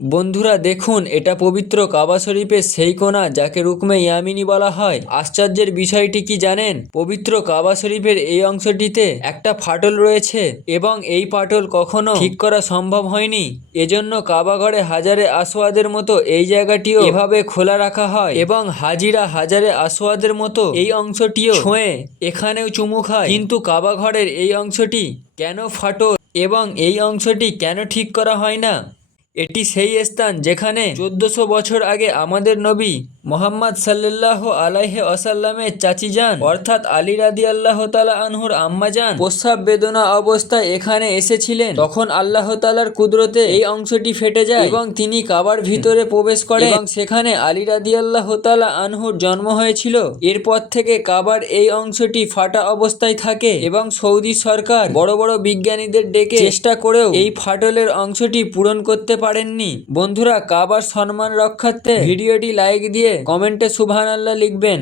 বন্ধুরা দেখুন, এটা পবিত্র কাবা শরীফের সেই কোণা যাকে রুকনে ইয়ামিনী বলা হয়। আশ্চর্যের বিষয়টি কি জানেন? পবিত্র কাবা শরীফের এই অংশটিতে একটা ফাটল রয়েছে এবং এই ফাটল কখনো ঠিক করা সম্ভব হয়নি। এজন্য কাবা ঘরে হাজারে আসওয়াদের মতো এই জায়গাটিও এভাবে খোলা রাখা হয় এবং হাজিরা হাজারে আসওয়াদের মতো এই অংশটিও ছুঁয়ে এখানেও চুমু খায়। কিন্তু কাবা ঘরের এই অংশটি কেন ফাটল এবং এই অংশটি কেন ঠিক করা হয় না? এটি সেই স্থান যেখানে 1400 বছর আগে আমাদের নবী মোহাম্মদ সাল্লাল্লাহু আলাইহি ওয়াসাল্লামের চাচি যান অর্থাৎ আলী রাদিয়াল্লাহু তাআলা আনহুর আম্মা যান প্রস্রাব বেদনা অবস্থায় এখানে এসেছিলেন। তখন আল্লাহ তাআলার কুদরতে এই অংশটি ফেটে যায় এবং তিনি কাবার ভিতরে প্রবেশ করেন এবং সেখানে আলী রাদিয়াল্লাহু তাআলা আনহুর জন্ম হয়েছিল। এরপর থেকে কাবার এই অংশটি ফাটা অবস্থায় থাকে এবং সৌদি সরকার বড় বড় বিজ্ঞানীদের ডেকে চেষ্টা করেও এই ফাটলের অংশটি পূরণ করতে পারেননি। বন্ধুরা, কাবার সম্মান রক্ষার্থে ভিডিওটি লাইক দিয়ে কমেন্টে সুবহানাল্লাহ লিখবেন।